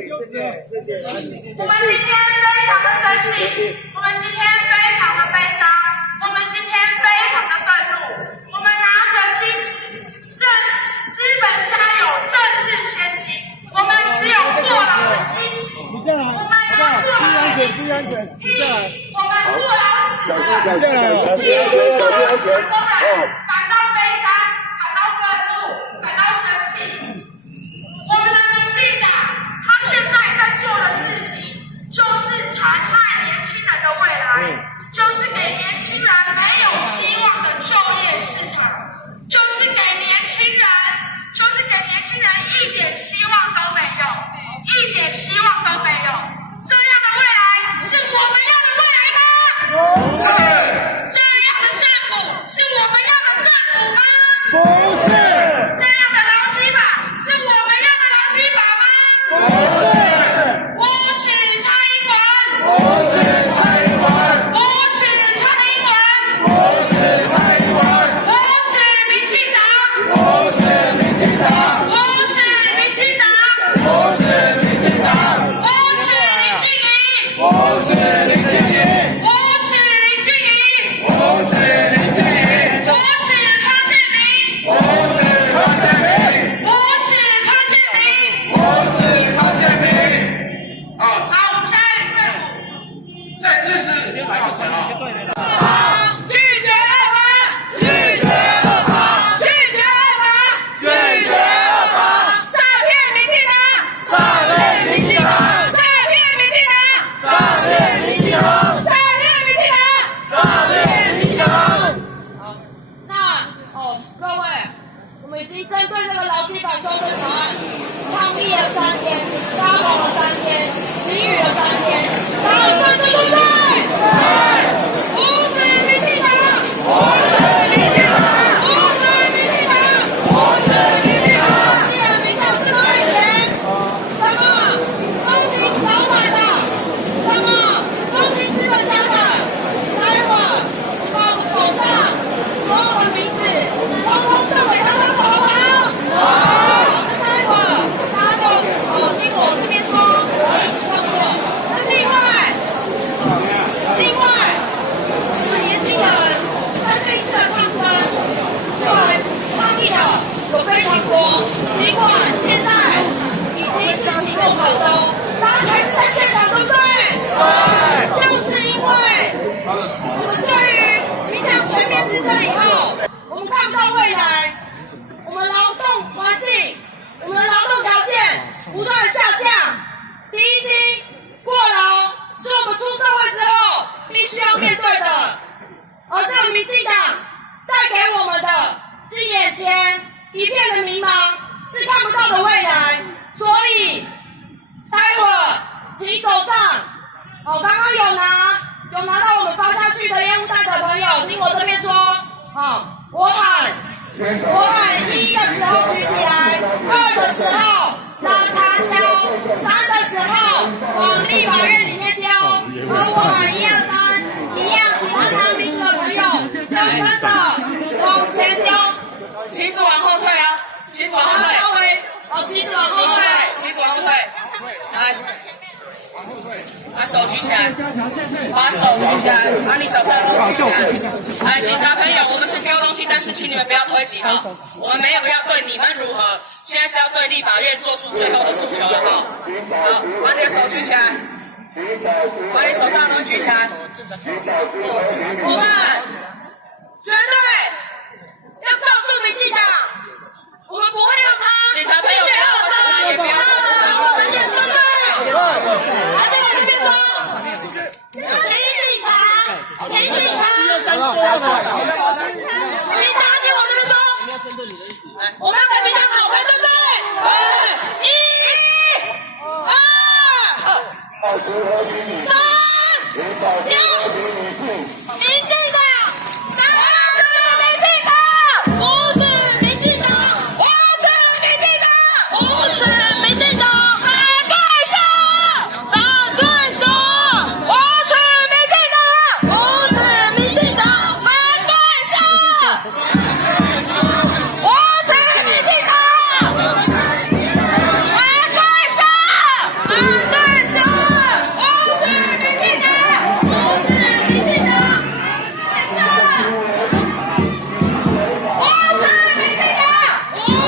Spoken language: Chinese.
我们今天非常的生气，我们今天非常的悲伤，我们今天非常的愤怒。我们拿着金资本家有政治先机，我们只有过劳的基石。我们拿过劳的基石替我们过劳死的工人感到悲伤，感到愤怒，感到生气。我们的民进党，他现在在做的事情，就是残害年轻人的未来，就是给年轻人没有希望的就业市场，就是给年轻人一点希望都没有，一点希望都没有。这样的未来是我们要的未来吗？是。这样的政府是我们要的政府吗？不是。这样的劳基法是我们要的劳基法吗？不是。无耻蔡英文！无耻蔡英文！无耻蔡英文！无耻蔡英文！无耻民进党！无耻民进党！无耻民进党！无耻民进党！无耻林静怡！无耻林静怡！无耻林静怡！无耻林静怡！无耻康健民！无耻康健民！无耻康健民！无耻康健民！好，我们现在队伍再支持，还好成啊！拒绝恶法！拒绝恶法！拒绝恶法！拒绝恶法！诈骗民进党！诈骗民进党！诈骗民进党！诈骗民进党！诈骗民进党！诈骗民进党！好，各位，我们已经针对这个劳基法修正草案抗议了3天，发红了3天，淋雨了3天，大家有看对不对？无耻民进党！无耻民进党！无耻民进党！无耻民进党！既然民党这么爱钱，什么东京老板的，什么东京资本家的，待会儿把我们手上所有的名字通通送给他当好不好？好，那待会儿大家就听我这边说，我一起上过。那另外，我们年轻人在这一次的抗争，出来抗议的有非常多，尽管现在已经是期末考周，大家还是在现场，对不对？就是因为我们对于民党全面执政以后，我们看不到未来，我们劳动环境，我们的劳动条件不断的下降，低薪、过劳是我们出社会之后必须要面对的。而这个民进党带给我们的是眼前一片的迷茫，是看不到的未来。所以待会儿请手上刚刚有拿到我们发下去的烟雾弹的朋友，听我这边说，我喊1的时候举起来，2的时候拉插销，3的时候往立法院里面丢，而我喊1、2、3一样，其他拿名字的朋友就跟着往前丢，旗子往后退啊，旗子往后退，稍微旗子往后退，旗子往后退，来。把手举起来，把手举起来，把你手上的东西举起来。来，警察朋友，我们是丢东西，但是请你们不要推挤哈。我们没有要对你们如何，现在是要对立法院做出最后的诉求了哈。好，把你的手举起来，把你手上的东西举起来。我们绝对要告诉民进党，我们不会让他警察朋友不要喝茶，也不要喝茶，而且对不对？还没有这边说，请警察，请大家听我这边说，我们要跟民